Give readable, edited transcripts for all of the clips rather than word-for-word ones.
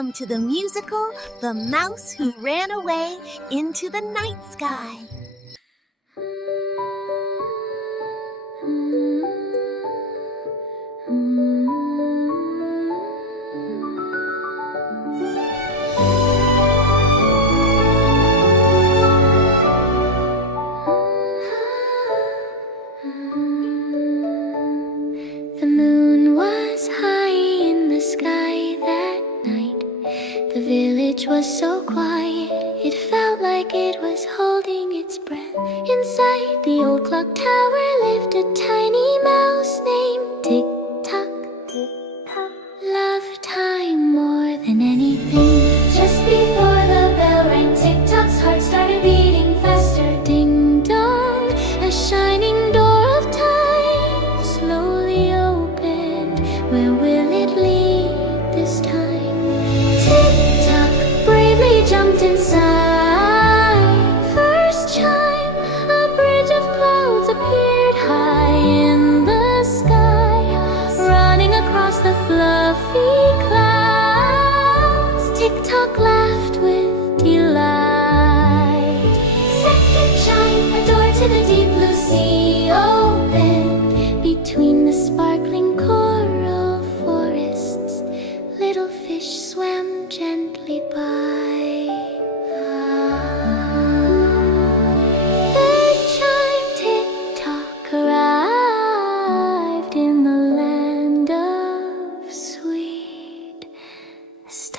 Welcome to the musical, The Mouse Who Ran Away into the Night Sky. The moon was high in the sky that night. The village was so quiet, it felt like it was holding its breath. Inside the old clock tower lived a tiny mouse named Tick-Tock. Tick-Tock loved time more than anything. Just before the bell rang, Tick-Tock's heart started beating faster. Ding dong, a shining door of time slowly opened. Where will it lead this time? Tick-Tock bravely jumped inside. First chime, a bridge of clouds appeared high in the sky, running across the fluffy clouds. Tick-Tock laughed with delight. Second chime, a door to the deep blue sea opened. Between the sparkling coral forests, little fish swam gently by. Third chime, Tick-Tock arrived in the land of sweet stars.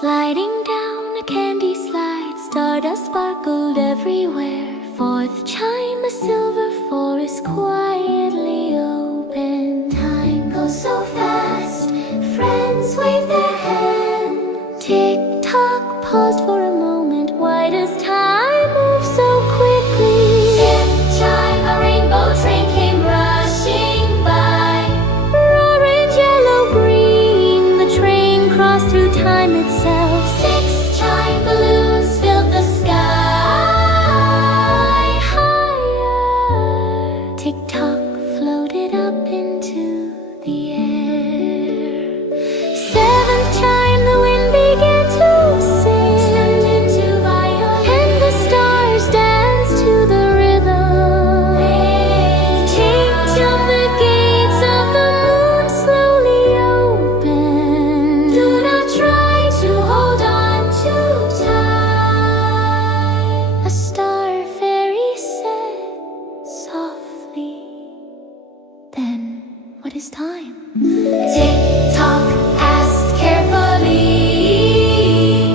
Sliding down a candy slide, stardust sparkled everywhere. Fourth chime, a silver forest quietly opened. Time goes so fast, friends wave their hand. Tick-Tock paused for a moment. Why does time move so quickly? Fifth chime, a rainbow train came rushing by. Orange, yellow, green, the train crossed through time itself. Sixth chime, balloons filled the sky higher. Tick-Tock floated up into the air. Seventh chime, the wind began to sing. Turned into violin, and the stars danced to the rhythm. Eighth chime, the gates of the moon slowly opened. Do not try to hold on too tight, a star fairy said softly. Then, what is time? Tick-Tock asked carefully.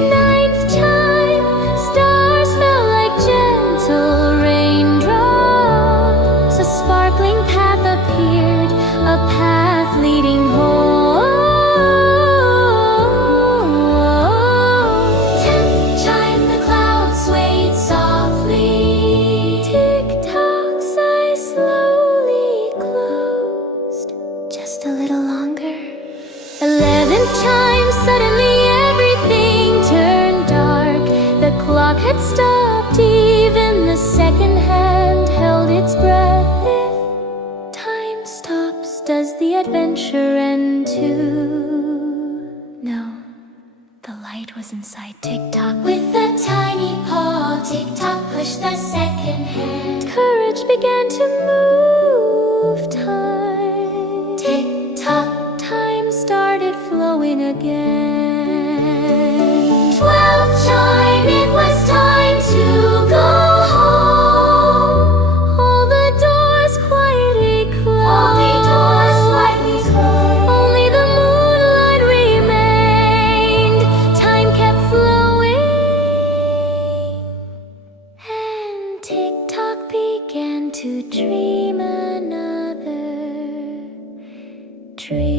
Ninth chime, stars fell like gentle raindrops. A sparkling path appeared, a path leading home. Tenth chime, the clouds swayed softly. Tick-Tock's eyes slowly closed. Just a little longer. 11th chime, suddenly everything turned dark. The clock had stopped, even the second hand held its breath. If time stops, does the adventure end too? No, the light was inside Tick-Tock. With a tiny paw, Tick-Tock pushed the second hand. Courage began to move time. Tick-Tock, time started flowing again. 12th chime, it was time to go home. All the doors quietly closed. Only the moonlight remained. Time kept flowing, and Tick-Tock began to dream another dream.